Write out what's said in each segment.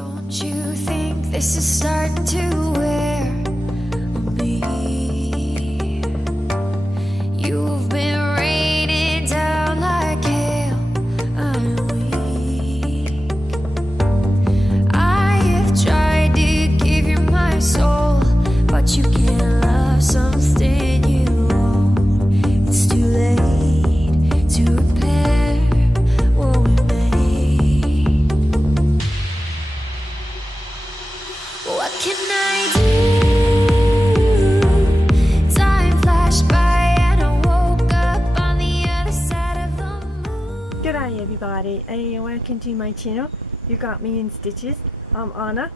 Don't you think this is starting to wear on me? You've been raining down like hail. I'm weak. I have tried to give you my soul, but you can't love something you own. It's too late to repair what we made. What can I do? Time flashed by and I woke up on the other side of the moon. G'day everybody and welcome to my channel. You got me in stitches. I'm Anna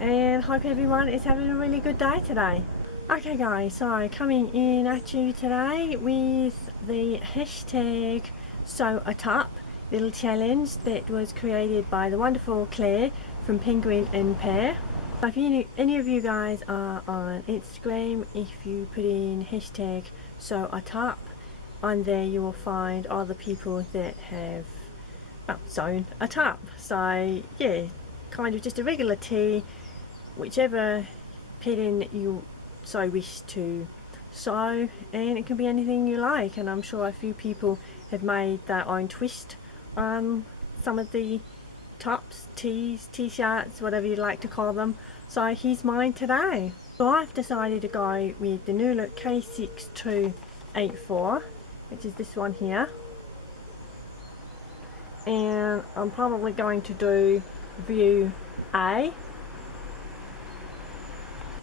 and hope everyone is having a really good day today. Okay guys, so coming in at you today with the hashtag sew a top little challenge that was created by the wonderful Claire from Penguin Pear. So if any of you guys are on Instagram, if you put in hashtag sew a top, on there you will find all the people that have sewn a top. So yeah, kind of just a regular tee, whichever pattern you so wish to sew, and it can be anything you like, and I'm sure a few people have made their own twist on some of the tops, tees, t-shirts, whatever you like to call them. So here's mine today. So I've decided to go with the new look K6284, which is this one here, and I'm probably going to do view A.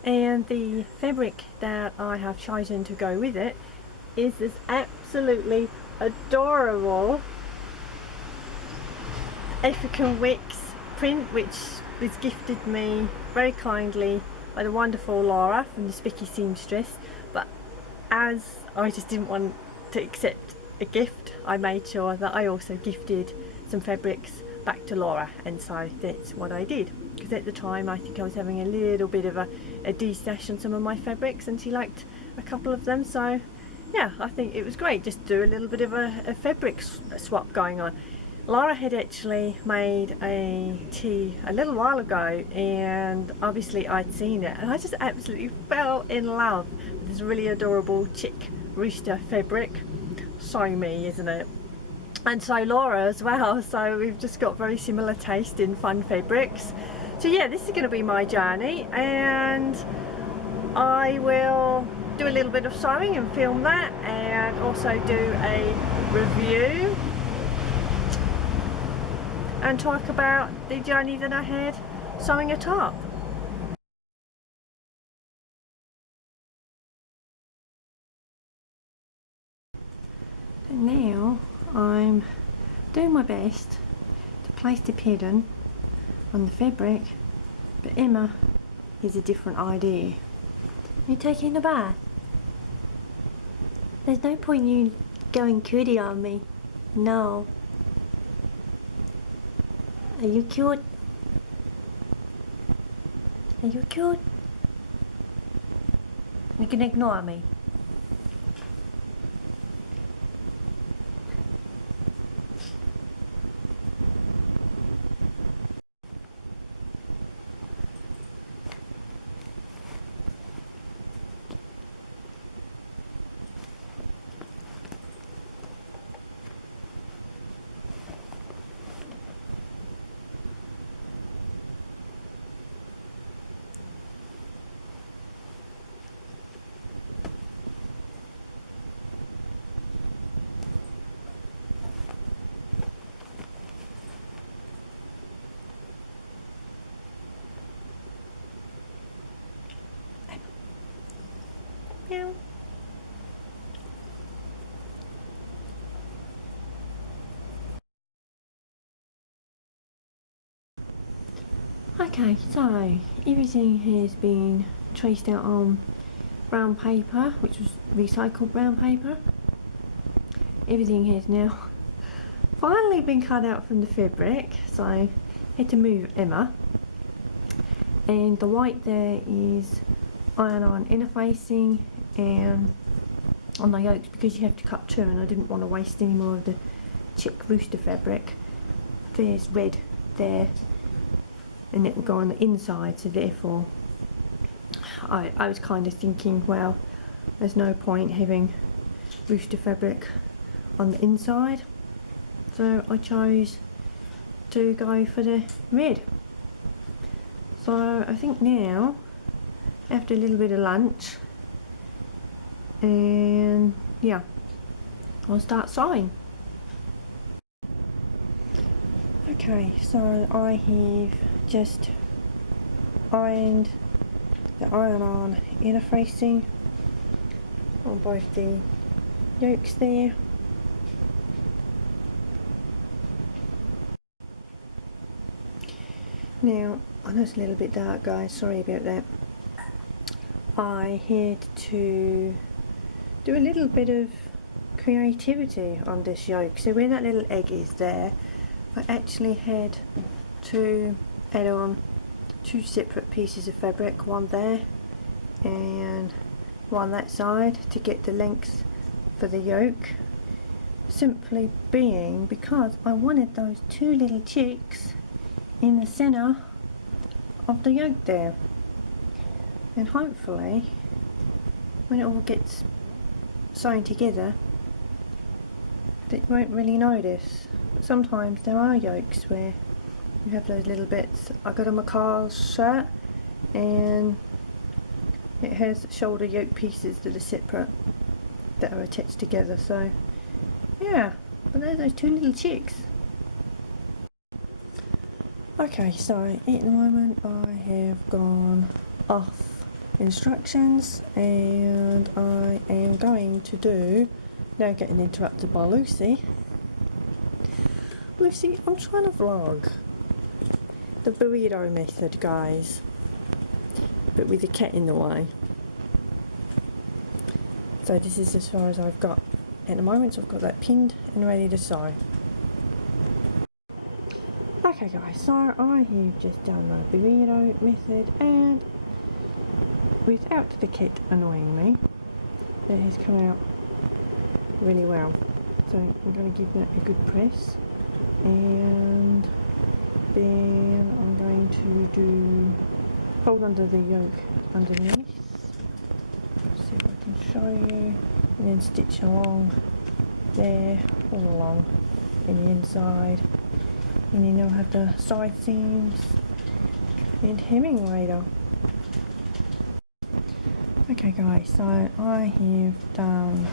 And the fabric that I have chosen to go with it is this absolutely adorable African wax print, which was gifted me very kindly by the wonderful Laura from the Specky seamstress. But as I just didn't want to accept a gift, I made sure that I also gifted some fabrics back to Laura, and so that's what I did, because at the time I think I was having a little bit of a de-stash on some of my fabrics and she liked a couple of them. So yeah, I think it was great just to do a little bit of a fabric swap going on. Laura had actually made a tee a little while ago and obviously I'd seen it and I just absolutely fell in love with this really adorable chick rooster fabric. So me, isn't it? And so Laura as well, so we've just got very similar taste in fun fabrics. So yeah, this is going to be my journey, and I will do a little bit of sewing and film that, and also do a review and talk about the journey that I had sewing a top. And now I'm doing my best to place the pattern on the fabric, but Emma has a different idea. Are you taking a bath? There's no point you going cutie on me. No. Are you cute? Are you cute? You can ignore me. Meow. Okay, so everything has been traced out on brown paper, which was recycled brown paper. Everything has now finally been cut out from the fabric, so I had to move Emma. And the white there is iron-on interfacing and on the yokes, because you have to cut two and I didn't want to waste any more of the chick rooster fabric. There's red there and it will go on the inside, so therefore I was kind of thinking, well, there's no point having rooster fabric on the inside, so I chose to go for the red. So I think now, after a little bit of lunch, and yeah, I'll start sewing. Okay, so I have just ironed the iron-on interfacing on both the yolks there. Now, I know it's a little bit dark, guys, sorry about that. I had to do a little bit of creativity on this yoke. So where that little egg is there, I actually had to add on two separate pieces of fabric, one there and one that side, to get the length for the yoke, simply being because I wanted those two little chicks in the center of the yoke there, and hopefully when it all gets sewn together that you won't really notice. Sometimes there are yokes where you have those little bits. I got a McCall's shirt and it has shoulder yoke pieces that are separate, that are attached together, so yeah, but there's those two little chicks. Okay, so at the moment I have gone off instructions and I am going to do, now getting interrupted by Lucy. Lucy, I'm trying to vlog the burrito method, guys, but with the cat in the way. So this is as far as I've got at the moment, so I've got that pinned and ready to sew. Okay guys, so I have just done the burrito method, and without the cat annoying me, it has come out really well. So I'm going to give that a good press, and then I'm going to do fold under the yoke underneath. Let's see if I can show you, and then stitch along there, all along in the inside, and then I'll have the side seams and hemming later. Okay guys, so I have done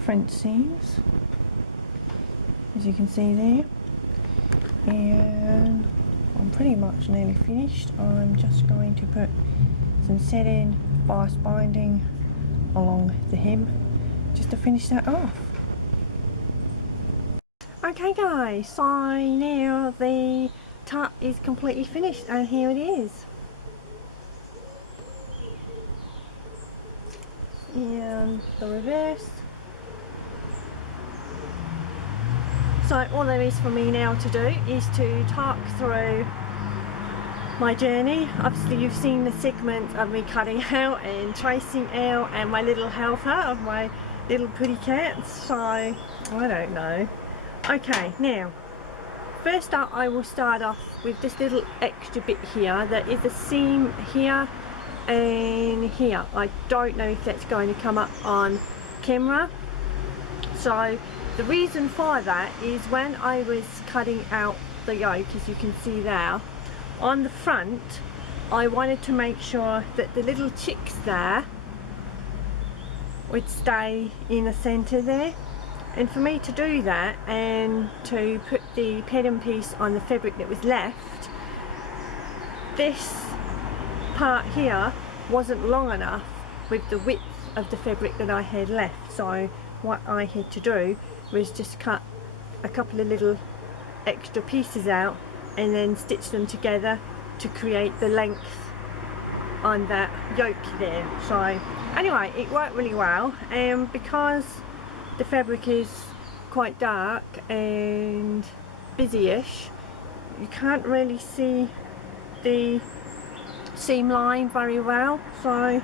front seams, as you can see there, and I'm pretty much nearly finished. I'm just going to put some set-in bias binding along the hem just to finish that off. Okay guys, so now the top is completely finished, and here it is. And the reverse. So all there is for me now to do is to talk through my journey. Obviously you've seen the segment of me cutting out and tracing out, and my little helper of my little pretty cats, so I don't know. Okay, now first up I will start off with this little extra bit here that is a seam here and here. I don't know if that's going to come up on camera. So the reason for that is when I was cutting out the yoke, as you can see there, on the front I wanted to make sure that the little chicks there would stay in the center there, and for me to do that and to put the pattern piece on the fabric that was left, this part here wasn't long enough with the width of the fabric that I had left. So what I had to do was just cut a couple of little extra pieces out and then stitch them together to create the length on that yoke there. So anyway, it worked really well, and because the fabric is quite dark and busy-ish, you can't really see the seam line very well. So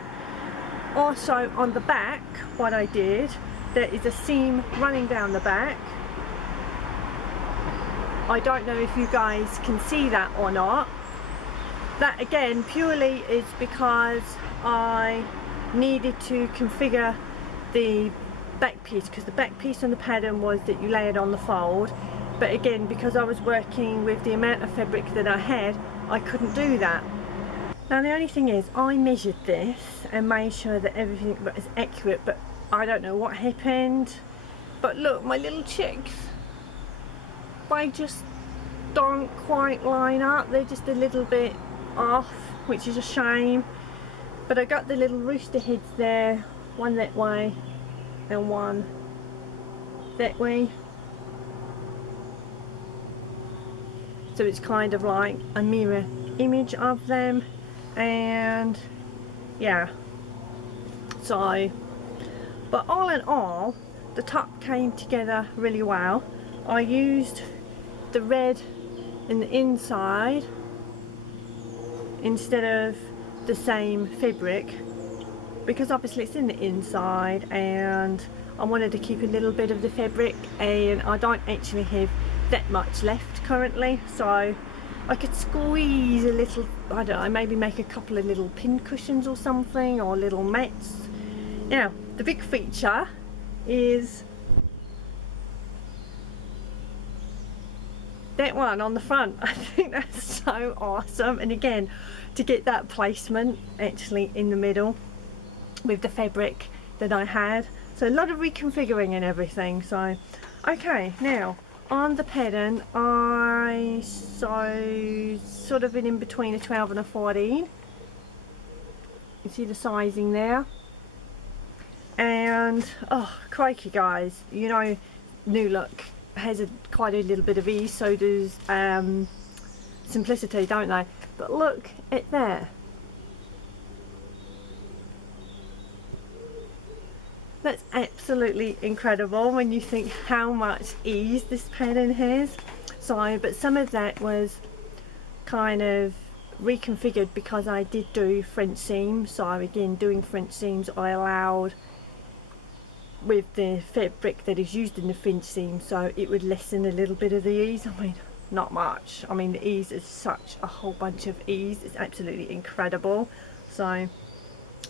also on the back, what I did, there is a seam running down the back. I don't know if you guys can see that or not, That again purely is because I needed to configure the back piece, because the back piece on the pattern was that you lay it on the fold, but again because I was working with the amount of fabric that I had, I couldn't do that. Now the only thing is, I measured this and made sure that everything was accurate, but I don't know what happened. But look, my little chicks, they just don't quite line up. They're just a little bit off, which is a shame. But I got the little rooster heads there, one that way and one that way. So it's kind of like a mirror image of them. And yeah, so, but all in all, the top came together really well. I used the red in the inside instead of the same fabric, because obviously it's in the inside and I wanted to keep a little bit of the fabric, and I don't actually have that much left currently, so I could squeeze a little, I don't know, maybe make a couple of little pin cushions or something, or little mats. Now the big feature is that one on the front. I think that's so awesome, and again, to get that placement actually in the middle with the fabric that I had, so a lot of reconfiguring and everything. So okay, now on the pattern I sewed sort of in between a 12 and a 14. You see the sizing there, and oh crikey guys, you know New Look has quite a little bit of ease, so does Simplicity, don't they? But look at that. That's absolutely incredible when you think how much ease this pattern has. So, but some of that was kind of reconfigured because I did do French seams. So again, doing French seams, I allowed with the fabric that is used in the French seam, so it would lessen a little bit of the ease. I mean, not much. I mean, the ease is such a whole bunch of ease. It's absolutely incredible. So,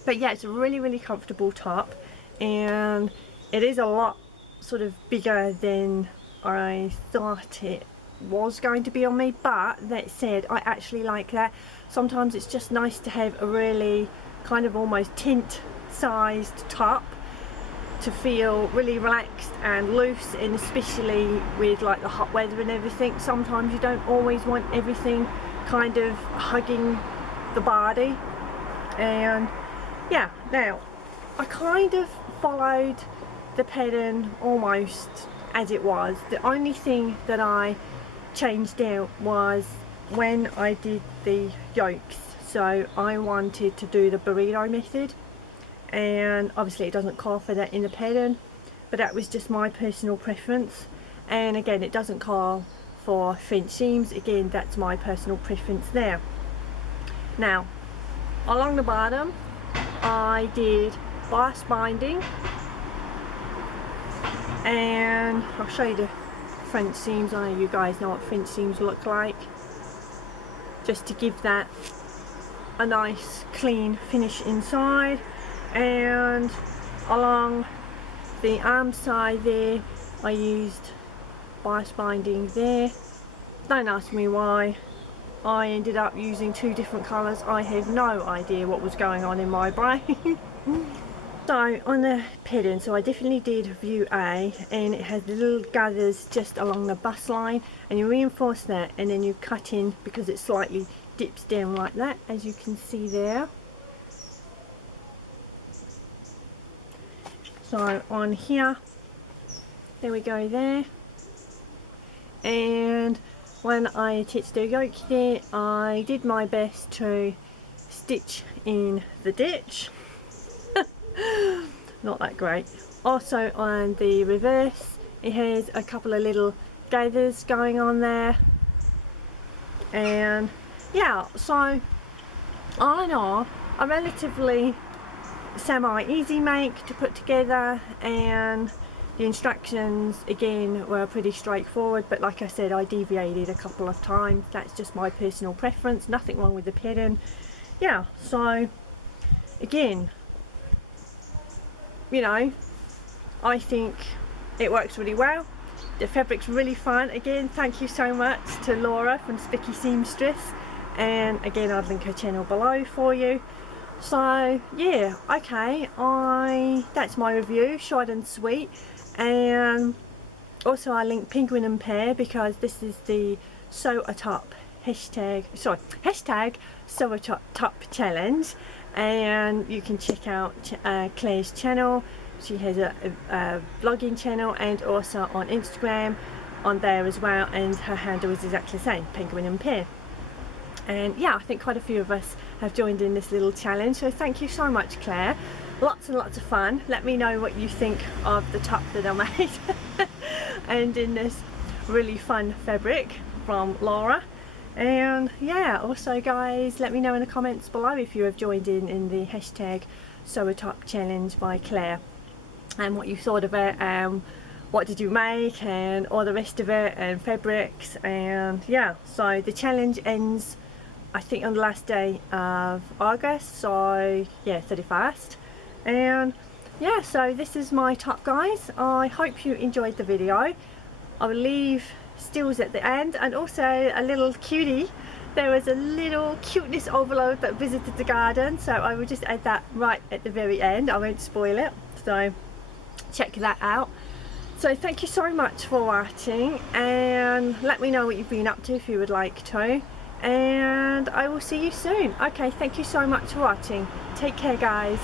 but yeah, it's a really comfortable top, and it is a lot sort of bigger than I thought it was going to be on me. But that said, I actually like that. Sometimes it's just nice to have a really kind of almost tent sized top to feel really relaxed and loose, and especially with like the hot weather and everything, sometimes you don't always want everything kind of hugging the body. And yeah, now I kind of followed the pattern almost as it was. The only thing that I changed out was when I did the yokes. So I wanted to do the burrito method, and obviously it doesn't call for that in the pattern, but that was just my personal preference. And again, it doesn't call for French seams. Again, that's my personal preference there. Now along the bottom I did bias binding, and I'll show you the French seams. I know you guys know what French seams look like, just to give that a nice clean finish inside. And along the arm side there I used bias binding there. Don't ask me why I ended up using two different colours. I have no idea what was going on in my brain. So on the pattern, so I definitely did view A, and it has the little gathers just along the bust line, and you reinforce that and then you cut in because it slightly dips down like that, as you can see there. So on here, there we go there, and when I attached the yoke there, I did my best to stitch in the ditch. Not that great. Also on the reverse, it has a couple of little gathers going on there, and yeah, so all in all, a relatively semi-easy make to put together. And The instructions again were pretty straightforward, but like I said, I deviated a couple of times. That's just my personal preference, nothing wrong with the pattern. Yeah, so again, you know, I think it works really well. The fabric's really fun. Again, thank you so much to Laura from Specky Seamstress, and again I'll link her channel below for you. So yeah, okay, that's my review, short and sweet. And also I link Penguin Pear because this is the sew a top hashtag sew a top challenge, and you can check out Claire's channel. She has a vlogging channel and also on Instagram on there as well, and her handle is exactly the same, Penguin Pear. And yeah, I think quite a few of us have joined in this little challenge, so thank you so much, Claire. Lots and lots of fun. Let me know what you think of the top that I made and in this really fun fabric from Laura. And yeah, also guys, let me know in the comments below if you have joined in the hashtag sew a top challenge by Claire, and what you thought of it, what did you make, and all the rest of it, and fabrics. And yeah, so the challenge ends I think on the last day of August, so yeah, 31st. And yeah, so this is my top, guys. I hope you enjoyed the video. I will leave stills at the end, and also a little cutie. There was a little cuteness overload that visited the garden, so I will just add that right at the very end. I won't spoil it, so check that out. So thank you so much for watching, and let me know what you've been up to if you would like to, and I will see you soon. Okay, thank you so much for watching. Take care, guys.